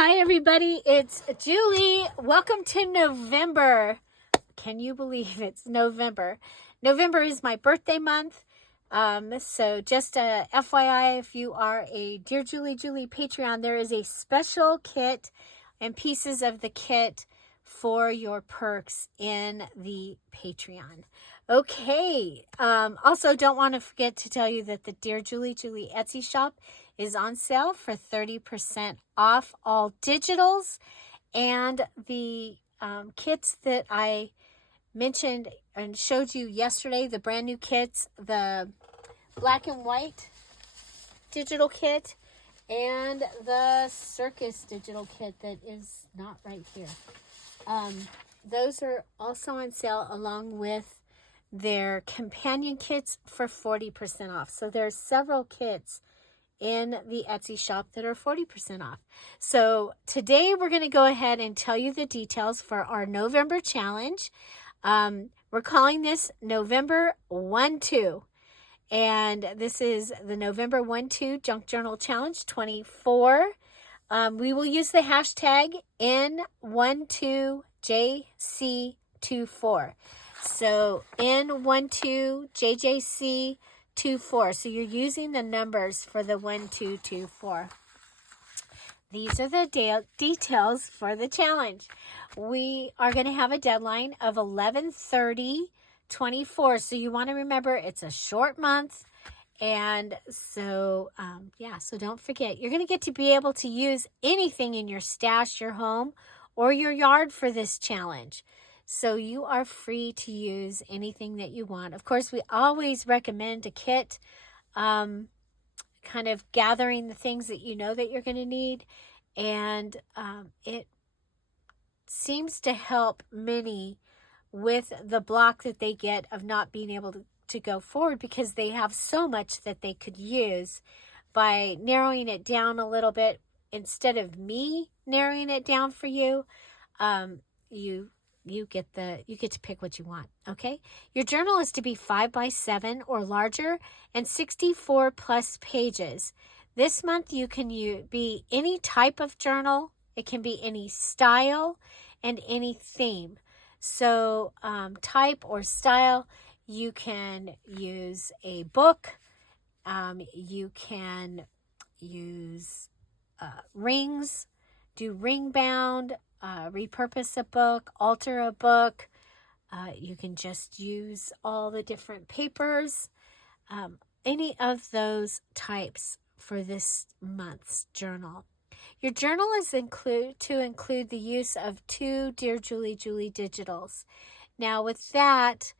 Hi everybody, it's Julie. Welcome to November. Can you believe it's November? November is my birthday month. So just a FYI, if you are a Dear Julie Patreon, there is a special kit and pieces of the kit for your perks in the Patreon. Okay. Also, don't want to forget to tell you that the Dear Julie Etsy shop is on sale for 30% off all digitals, and the kits that I mentioned and showed you yesterday, the brand new kits, the black and white digital kit and the circus digital kit that is not right here. Those are also on sale along with their companion kits for 40% off. So there's several kits in the Etsy shop that are 40% off. So today we're going to go ahead and tell you the details for our November challenge. We're calling this November 1-2. And this is the November 1-2 Junk Journal Challenge 24. We will use the hashtag N12JC24. So N12JJC24. So you're using the numbers for the 1224. These are the details for the challenge. We are going to have a deadline of 11/30/24. So you want to remember it's a short month. And so, so don't forget, you're going to get to be able to use anything in your stash, your home, or your yard for this challenge. So you are free to use anything that you want. Of course, we always recommend a kit, kind of gathering the things that you know that you're going to need. And it seems to help many with the block that they get of not being able to go forward, because they have so much that they could use. By narrowing it down a little bit, instead of me narrowing it down for you, you get to pick what you want. Okay, your journal is to be 5x7 or larger and 64 plus pages. This month you can be any type of journal. It can be any style and any theme. So type or style, you can use a book. You can use rings, do ring bound, repurpose a book, alter a book. You can just use all the different papers, any of those types for this month's journal. Your journal is to include the use of 2 Dear Julie digitals. Now with that,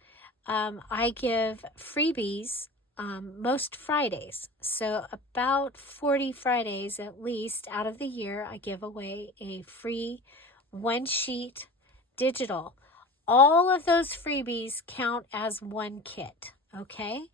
I give freebies most Fridays. So about 40 Fridays at least out of the year, I give away a free 1-sheet digital. All of those freebies count as one kit, okay?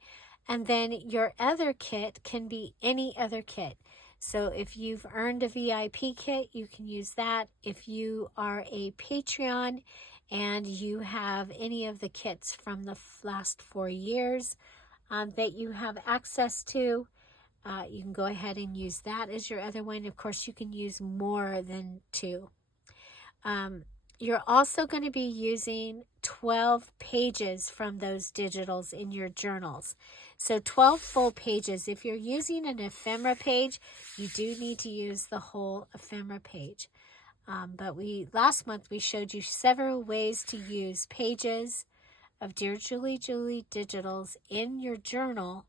And then your other kit can be any other kit. So if you've earned a VIP kit, you can use that. If you are a Patreon and you have any of the kits from the last 4 years that you have access to, you can go ahead and use that as your other one. Of course, you can use more than 2. You're also going to be using 12 pages from those digitals in your journals. So 12 full pages. If you're using an ephemera page, you do need to use the whole ephemera page. But last month we showed you several ways to use pages of Dear Julie digitals in your journal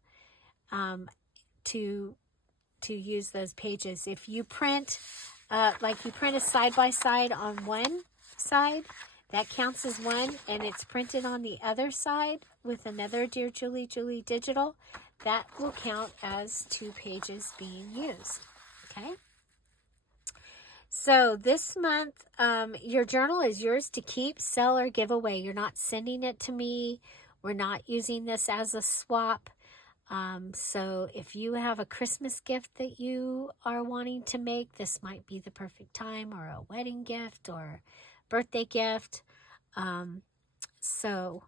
to use those pages. If you print, you print a side-by-side on one side, that counts as one, and it's printed on the other side with another Dear Julie digital, that will count as 2 pages being used. Okay? So this month, your journal is yours to keep, sell, or give away. You're not sending it to me. We're not using this as a swap. So if you have a Christmas gift that you are wanting to make, this might be the perfect time, or a wedding gift or birthday gift. So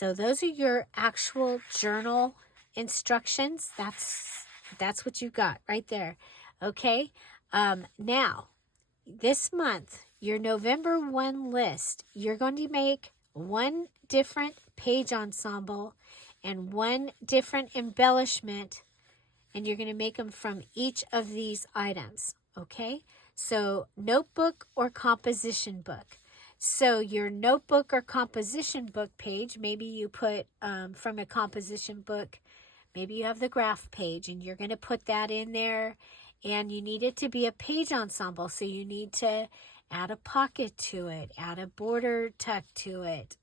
those are your actual journal instructions. That's what you got right there. Okay. Now, this month, your November 1 list, you're going to make one different page ensemble and one different embellishment, and you're going to make them from each of these items, okay? So notebook or composition book. So your notebook or composition book page, maybe you put from a composition book, maybe you have the graph page, and you're going to put that in there, and you need it to be a page ensemble. So you need to add a pocket to it, add a border tuck to it.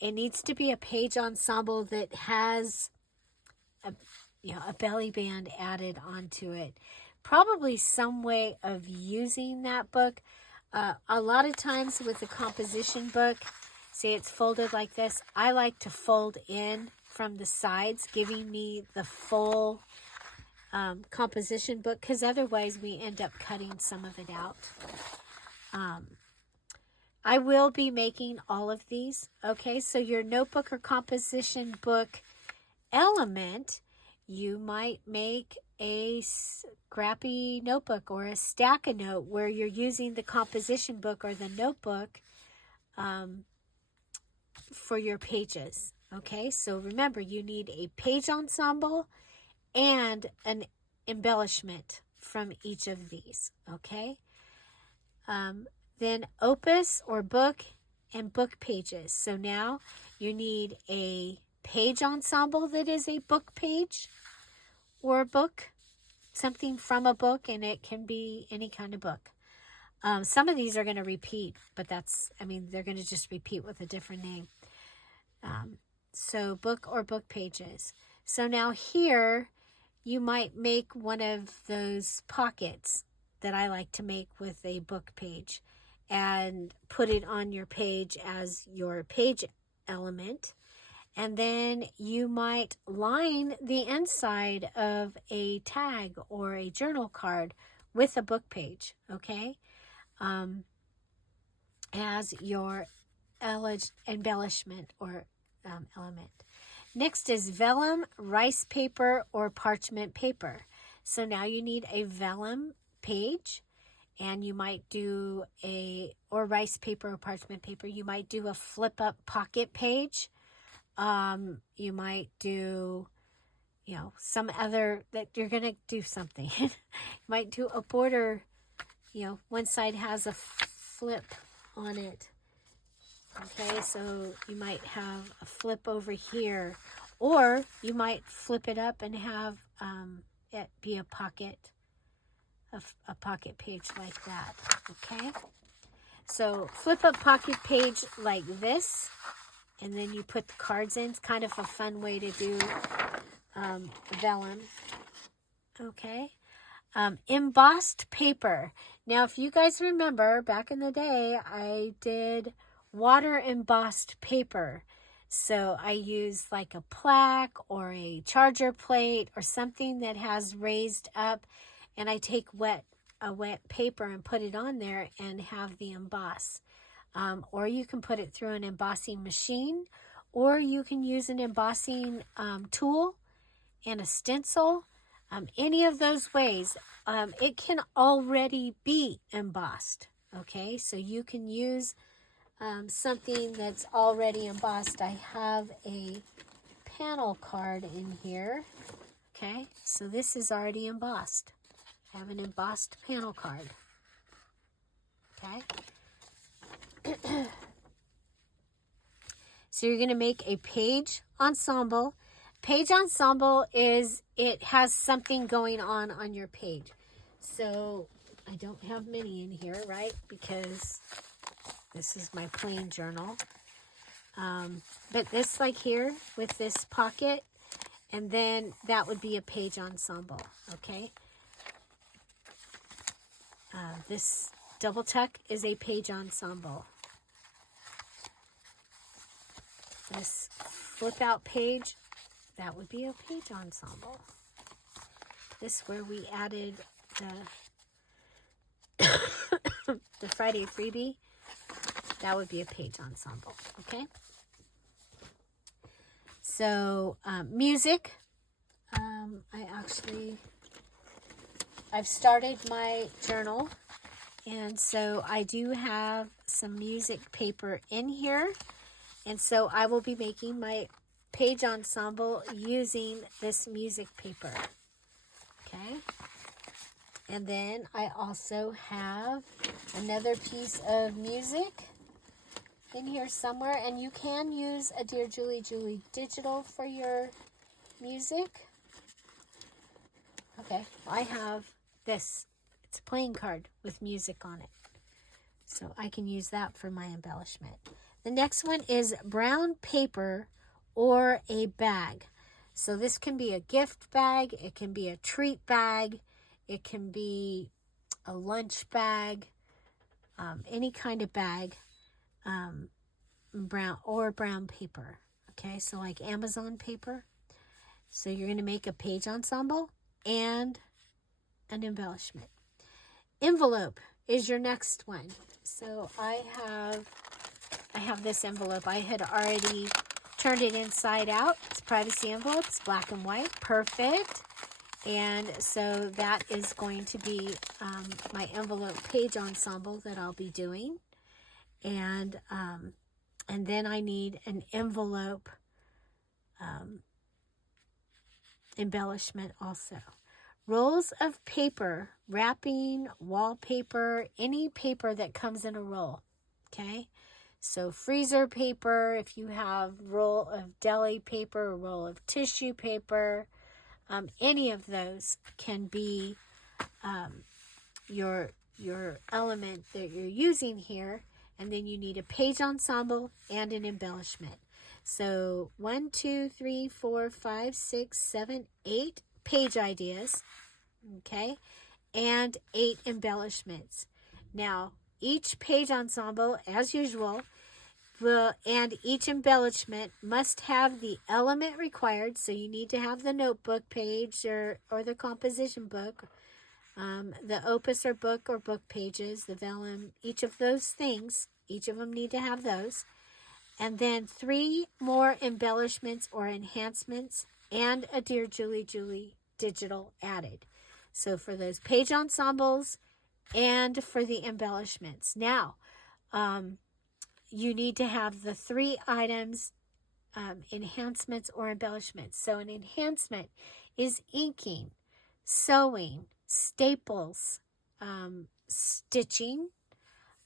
It needs to be a page ensemble that has a belly band added onto it. Probably some way of using that book. A lot of times with the composition book, say it's folded like this, I like to fold in from the sides, giving me the full composition book, because otherwise we end up cutting some of it out. I will be making all of these. Okay, so your notebook or composition book element, you might make a scrappy notebook or a stack of note where you're using the composition book or the notebook for your pages. Okay, so remember, you need a page ensemble and an embellishment from each of these. Okay, then opus or book and book pages. So now you need a page ensemble that is a book page or a book, something from a book, and it can be any kind of book. Some of these are going to repeat, but they're going to just repeat with a different name. So book or book pages. So now here, you might make one of those pockets that I like to make with a book page and put it on your page as your page element. And then you might line the inside of a tag or a journal card with a book page, okay? As your embellishment or element. Next is vellum, rice paper, or parchment paper. So now you need a vellum page, and you might do or rice paper or parchment paper. You might do a flip-up pocket page. You might do, some other, that you're going to do something. You might do a border, one side has a flip on it. Okay, so you might have a flip over here, or you might flip it up and have it be a pocket page like that. Okay, so flip up pocket page like this, and then you put the cards in. It's kind of a fun way to do vellum. Okay, embossed paper. Now, if you guys remember, back in the day, I did water embossed paper. So I use like a plaque or a charger plate or something that has raised up, and I take a wet paper and put it on there and have the emboss. Or you can put it through an embossing machine, or you can use an embossing tool and a stencil. Any of those ways, it can already be embossed. Okay, so you can use something that's already embossed. I have a panel card in here. Okay, so this is already embossed. I have an embossed panel card. Okay. So you're going to make a page ensemble. Page ensemble it has something going on your page. So I don't have many in here, right? Because this is my plain journal. But this, like here with this pocket, and then that would be a page ensemble, okay? This double tuck is a page ensemble. This flip out page, that would be a page ensemble. This where we added the Friday freebie, that would be a page ensemble, okay? I've started my journal, and so I do have some music paper in here, and so I will be making my page ensemble using this music paper. Okay, and then I also have another piece of music in here somewhere, and you can use a Dear Julie Julie digital for your music. Okay, I have this. It's a playing card with music on it, so I can use that for my embellishment. The next one is brown paper or a bag. So this can be a gift bag, it can be a treat bag, it can be a lunch bag, any kind of bag, brown paper. Okay, so like Amazon paper. So you're going to make a page ensemble and an embellishment. Envelope is your next one. So I have this envelope. I had already turned it inside out. It's a privacy envelope. It's black and white. Perfect. And so that is going to be my envelope page ensemble that I'll be doing. And then I need an envelope embellishment also. Rolls of paper, wrapping, wallpaper, any paper that comes in a roll. Okay, so freezer paper, if you have roll of deli paper, a roll of tissue paper, any of those can be your element that you're using here. And then you need a page ensemble and an embellishment. So 1, 2, 3, 4, 5, 6, 7, 8 page ideas, okay, and 8 embellishments. Now, each page ensemble, as usual, and each embellishment must have the element required. So you need to have the notebook page or the composition book, the opus or book pages, the vellum, each of those things, each of them need to have those. And then 3 more embellishments or enhancements and a Dear Julie Julie digital added. So for those page ensembles and for the embellishments. Now, you need to have the 3 items, enhancements or embellishments. So an enhancement is inking, sewing, staples, stitching,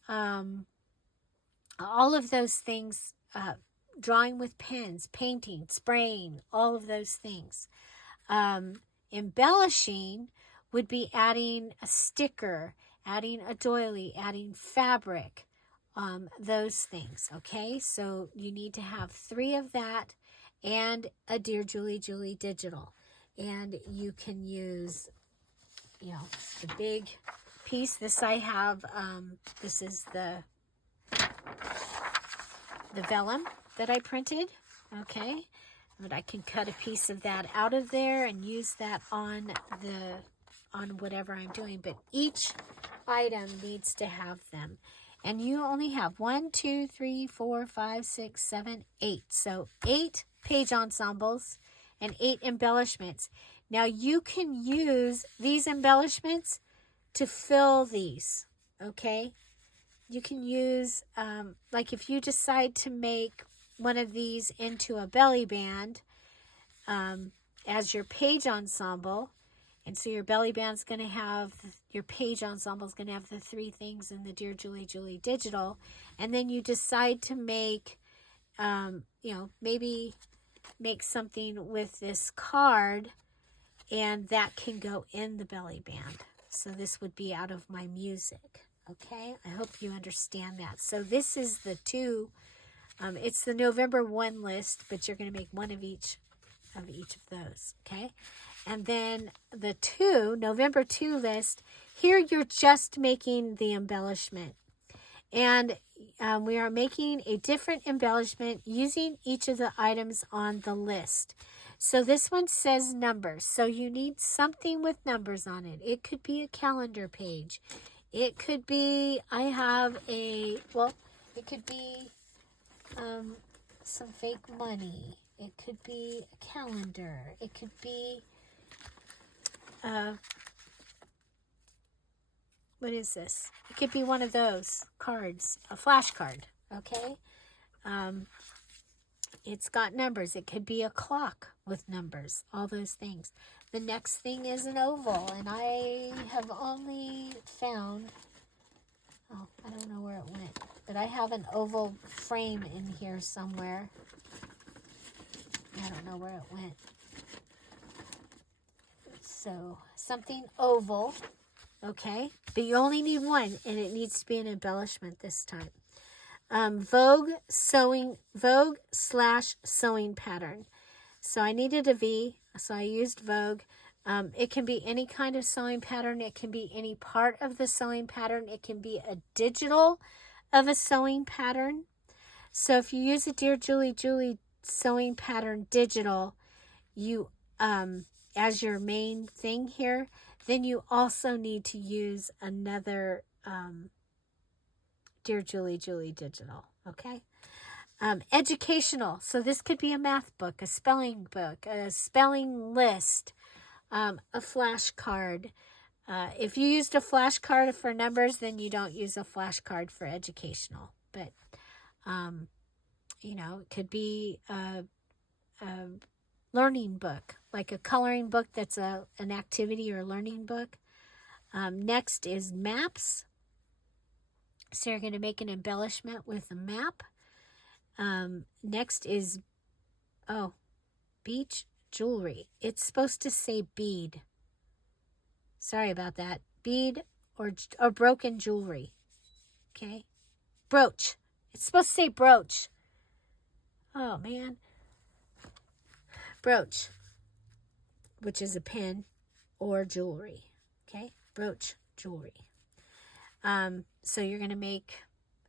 all of those things, drawing with pens, painting, spraying, all of those things. Embellishing would be adding a sticker, adding a doily, adding fabric, those things, okay? So you need to have 3 of that and a Dear Julie Julie digital. And you can use, the big piece. This I have, this is the vellum that I printed, okay? But I can cut a piece of that out of there and use that on whatever I'm doing. But each item needs to have them. And you only have 1, 2, 3, 4, 5, 6, 7, 8. So 8 page ensembles and 8 embellishments. Now you can use these embellishments to fill these, okay? You can use, like if you decide to make one of these into a belly band as your page ensemble, and so your belly band's going to have, your page ensemble is going to have the 3 things in the Dear Julie Julie digital, and then you decide to make, maybe make something with this card, and that can go in the belly band. So this would be out of my music. Okay, I hope you understand that. So this is the 2, it's the November 1 list, but you're going to make one of each of those, okay? And then the November 2 list, here you're just making the embellishment. And we are making a different embellishment using each of the items on the list. So this one says numbers. So you need something with numbers on it. It could be a calendar page. It could be, it could be some fake money. It could be a calendar. It could be what is this? It could be one of those cards, a flashcard, okay? It's got numbers. It could be a clock with numbers, all those things. The next thing is an oval, and I have only found, oh, I don't know where it went, but I have an oval frame in here somewhere. I don't know where it went. So, something oval, okay? But you only need one, and it needs to be an embellishment this time. Vogue / sewing pattern. So I needed a V, so I used Vogue. It can be any kind of sewing pattern. It can be any part of the sewing pattern. It can be a digital of a sewing pattern. So if you use a DearJulieJulie sewing pattern digital, you as your main thing here, then you also need to use another DearJulieJulie digital, okay? Educational. So this could be a math book, a spelling book, a spelling list, a flashcard. If you used a flashcard for numbers, then you don't use a flashcard for educational. But, you know, it could be a learning book, like a coloring book that's an activity or learning book. Next is maps. So you're going to make an embellishment with a map. Next is, beach jewelry. It's supposed to say bead. Sorry about that. Bead or broken jewelry. Okay. Brooch. It's supposed to say brooch. Oh, man. Brooch, which is a pin or jewelry. Okay. Brooch jewelry. So you're going to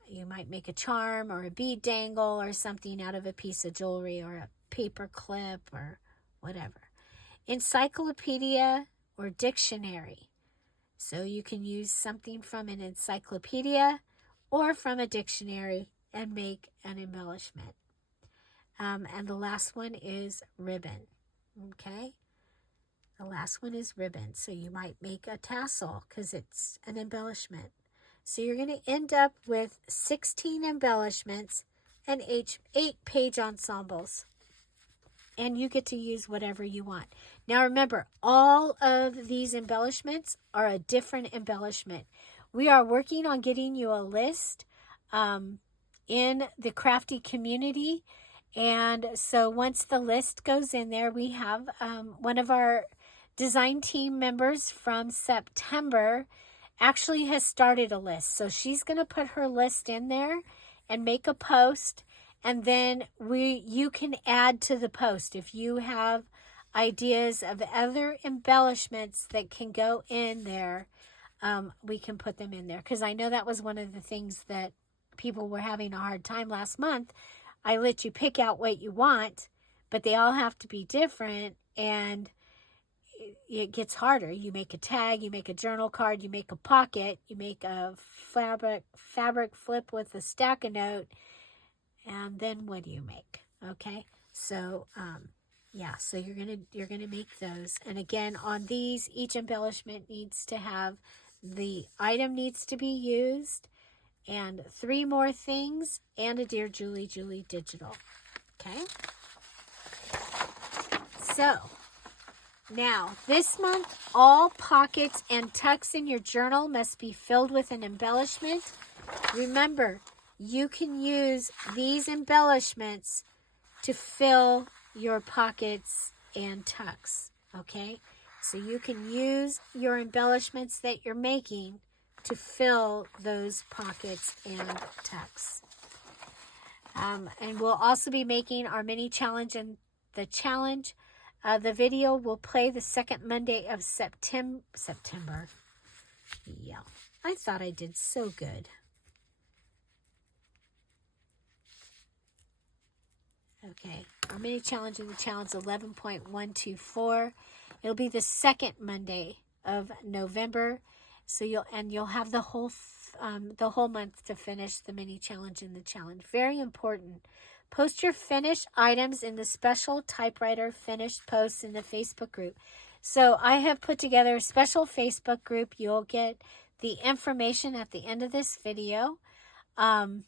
you might make a charm or a bead dangle or something out of a piece of jewelry or a paper clip or whatever. Encyclopedia or dictionary. So you can use something from an encyclopedia or from a dictionary and make an embellishment. And the last one is ribbon. Okay? The last one is ribbon. So you might make a tassel because it's an embellishment. So you're going to end up with 16 embellishments and 8 page ensembles. And you get to use whatever you want. Now remember, all of these embellishments are a different embellishment. We are working on getting you a list in the crafty community. And so once the list goes in there, we have one of our design team members from September actually has started a list. So she's going to put her list in there and make a post, and then you can add to the post. If you have ideas of other embellishments that can go in there, we can put them in there. Because I know that was one of the things that people were having a hard time last month. I let you pick out what you want, but they all have to be different, and it gets harder. You make a tag, you make a journal card, you make a pocket, you make a fabric flip with a stack of note, and then what do you make? Okay, so yeah, so you're gonna make those. And again, on these, each embellishment needs to have the item needs to be used, and 3 more things, and a DearJulieJulie digital. Okay, so now, this month, all pockets and tucks in your journal must be filled with an embellishment. Remember, you can use these embellishments to fill your pockets and tucks, okay? So you can use your embellishments that you're making to fill those pockets and tucks. And we'll also be making our mini challenge and the challenge. The video will play the second Monday of September. Yeah, I thought I did so good. Okay, our mini challenge and the challenge 11.124. It'll be the second Monday of November. So you'll have the whole month to finish the mini challenge and the challenge. Very important. Post your finished items in the special typewriter finished posts in the Facebook group. So I have put together a special Facebook group. You'll get the information at the end of this video on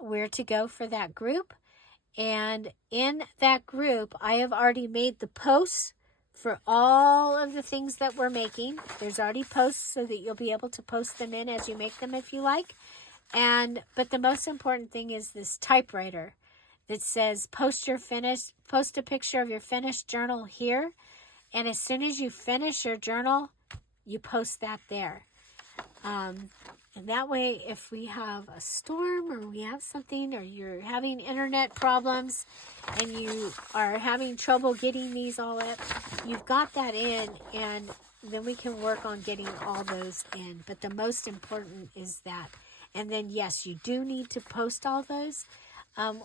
where to go for that group. And in that group, I have already made the posts for all of the things that we're making. There's already posts so that you'll be able to post them in as you make them if you like. But the most important thing is this typewriter that says post a picture of your finished journal here. And as soon as you finish your journal, you post that there. And that way, if we have a storm or we have something, or you're having internet problems and you are having trouble getting these all up, you've got that in, and then we can work on getting all those in. But the most important is that. And then, yes, you do need to post all those.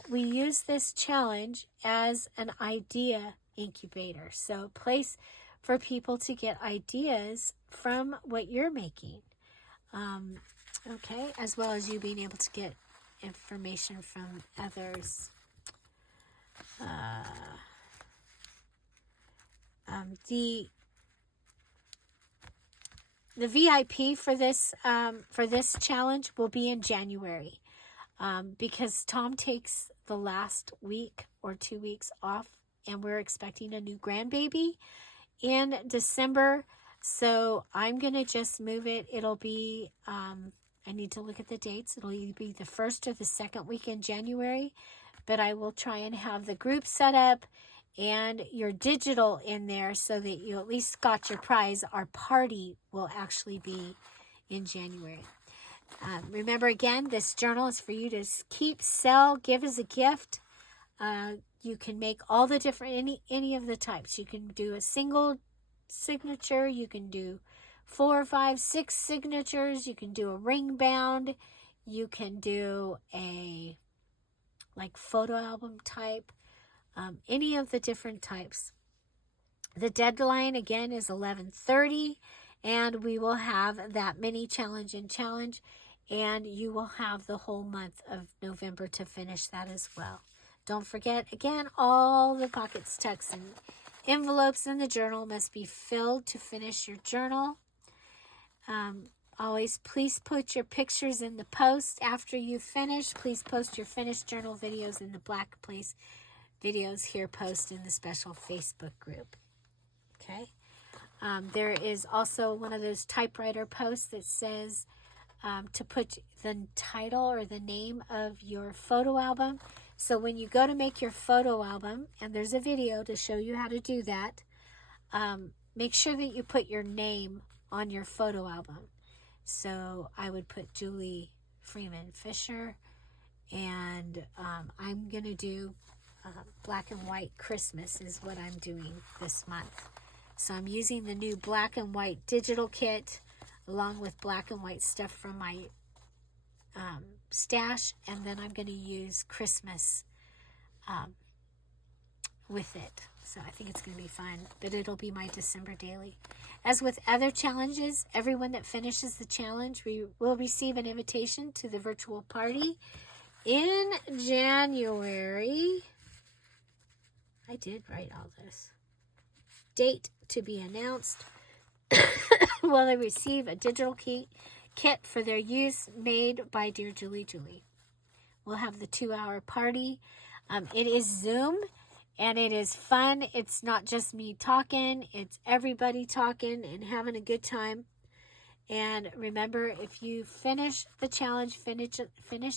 We use this challenge as an idea incubator. So a place for people to get ideas from what you're making. Okay, as well as you being able to get information from others. The VIP for this challenge will be in January, because Tom takes the last week or 2 weeks off, and we're expecting a new grandbaby in December. So I'm going to just move it. It'll be, I need to look at the dates. It'll either be the first or the second week in January, but I will try and have the group set up and your digital in there so that you at least got your prize. Our party will actually be in January. Remember, again, this journal is for you to keep, sell, give as a gift. You can make all the different, any of the types. You can do a single signature, you can do 4, 5, 6 signatures, you can do a ring bound, you can do a like photo album type, any of the different types. The deadline again is 11:30, and we will have that mini challenge and challenge, and you will have the whole month of November to finish that as well. Don't forget, again, all the pockets, tucks, and envelopes in the journal must be filled to finish your journal. Always, please put your pictures in the post after you finish. Please post your finished journal videos in the Black Place videos here post in the special Facebook group. Okay. There is also one of those typewriter posts that says to put the title or the name of your photo album. So when you go to make your photo album, and there's a video to show you how to do that, make sure that you put your name on your photo album. So I would put Julie Freeman Fisher, and I'm going to do black and white Christmas is what I'm doing this month. So I'm using the new black and white digital kit along with black and white stuff from my stash, and then I'm going to use Christmas with it. So I think it's going to be fun, but it'll be my December daily. As with other challenges, everyone that finishes the challenge will receive an invitation to the virtual party in January. I did write all this. Date to be announced. Will they receive a digital kit for their use made by Dear Julie Julie. We'll have the 2-hour party. It is Zoom, and it is fun. It's not just me talking. It's everybody talking and having a good time. And remember, if you finish the challenge, finish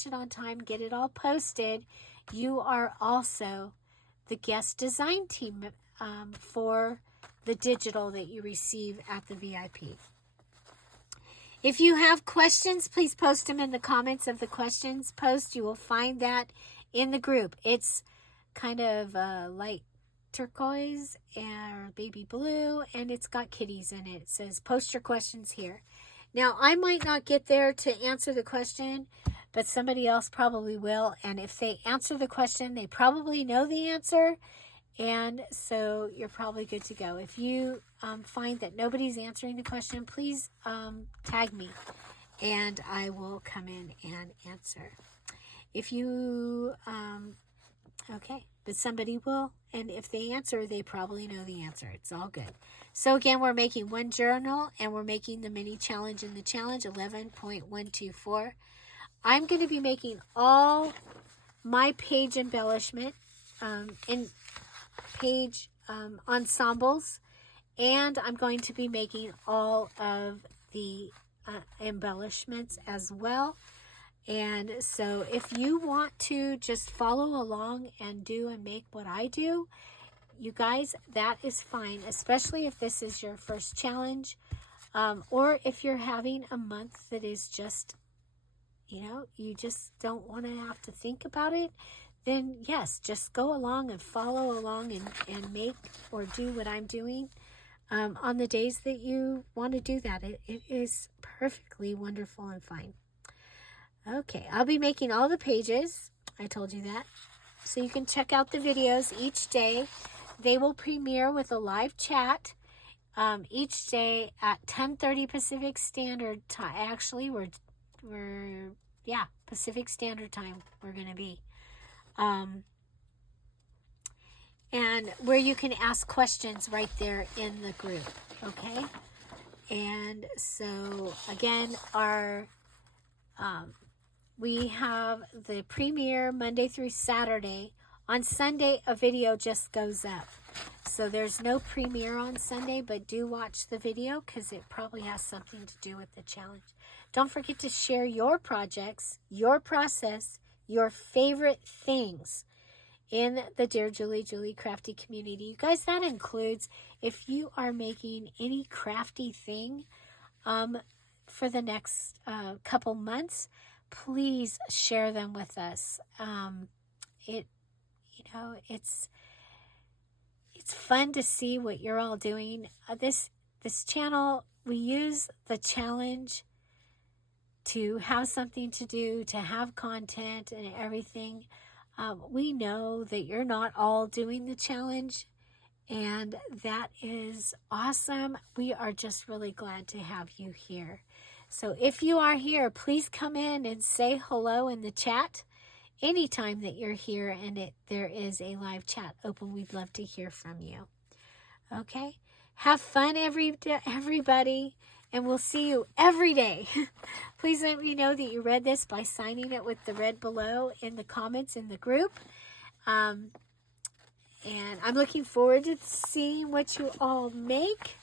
it on time, get it all posted, you are also the guest design team for the digital that you receive at the VIP. If you have questions, please post them in the comments of the questions post. You will find that in the group. It's kind of light turquoise or baby blue, and it's got kitties in it. It says, post your questions here. Now, I might not get there to answer the question, but somebody else probably will. And if they answer the question, they probably know the answer. And so you're probably good to go. If you find that nobody's answering the question, please tag me, and I will come in and answer. If you Okay, but somebody will, and if they answer, they probably know the answer. It's all good. So again, we're making one journal, and we're making the mini challenge in the challenge 11.124. I'm going to be making all my page embellishment in page ensembles, and I'm going to be making all of the embellishments as well. And so if you want to just follow along and do and make what I do, you guys, that is fine, especially if this is your first challenge, or if you're having a month that is just, you know, you just don't want to have to think about it, then yes, just go along and follow along and make or do what I'm doing on the days that you want to do that. It is perfectly wonderful and fine. Okay, I'll be making all the pages. I told you that. So you can check out the videos each day. They will premiere with a live chat each day at 10:30 Pacific Standard Time. Actually, we're Pacific Standard Time we're going to be. And where you can ask questions right there in the group, okay? And so, again, we have the premiere Monday through Saturday. On Sunday, a video just goes up. So there's no premiere on Sunday, but do watch the video because it probably has something to do with the challenge. Don't forget to share your projects, your process, your favorite things in the Dear Julie Julie Crafty community. You guys, that includes if you are making any crafty thing for the next couple months, please share them with us. It's fun to see what you're all doing. This channel, we use the challenge to have something to do, to have content and everything. We know that you're not all doing the challenge, and that is awesome. We are just really glad to have you here. So if you are here, please come in and say hello in the chat anytime that you're here and there is a live chat open. We'd love to hear from you. Okay? Have fun, everybody, and we'll see you every day. Please let me know that you read this by signing it with the red below in the comments in the group. And I'm looking forward to seeing what you all make.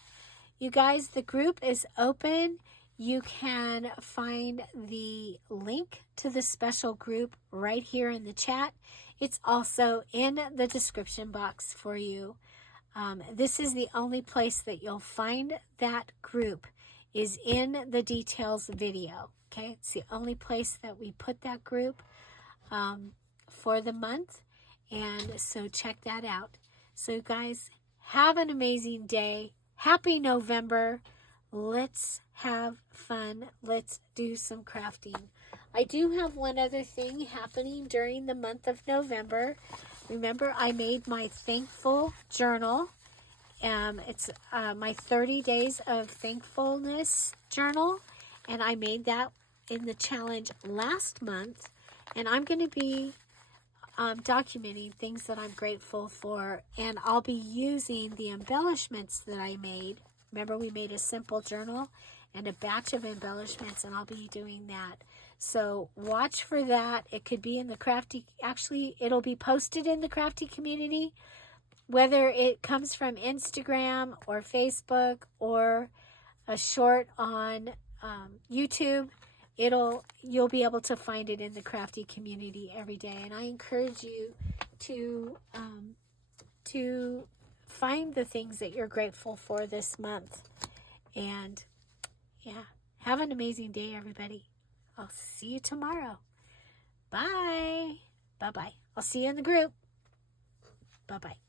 You guys, the group is open. You can find the link to the special group right here in the chat. It's also in the description box for you. This is the only place that you'll find that group is in the details video. Okay, it's the only place that we put that group for the month. And so check that out. So you guys, have an amazing day. Happy November. Let's have fun. Let's do some crafting. I do have one other thing happening during the month of November. Remember, I made my thankful journal. It's my 30 days of thankfulness journal, and I made that in the challenge last month. And I'm going to be documenting things that I'm grateful for, and I'll be using the embellishments that I made. Remember, we made a simple journal and a batch of embellishments, and I'll be doing that. So watch for that. It could be in the crafty, actually it'll be posted in the crafty community, whether it comes from Instagram or Facebook or a short on YouTube. You'll be able to find it in the crafty community every day. And I encourage you to find the things that you're grateful for this month. And yeah, have an amazing day, everybody. I'll see you tomorrow. Bye. Bye-bye. I'll see you in the group. Bye-bye.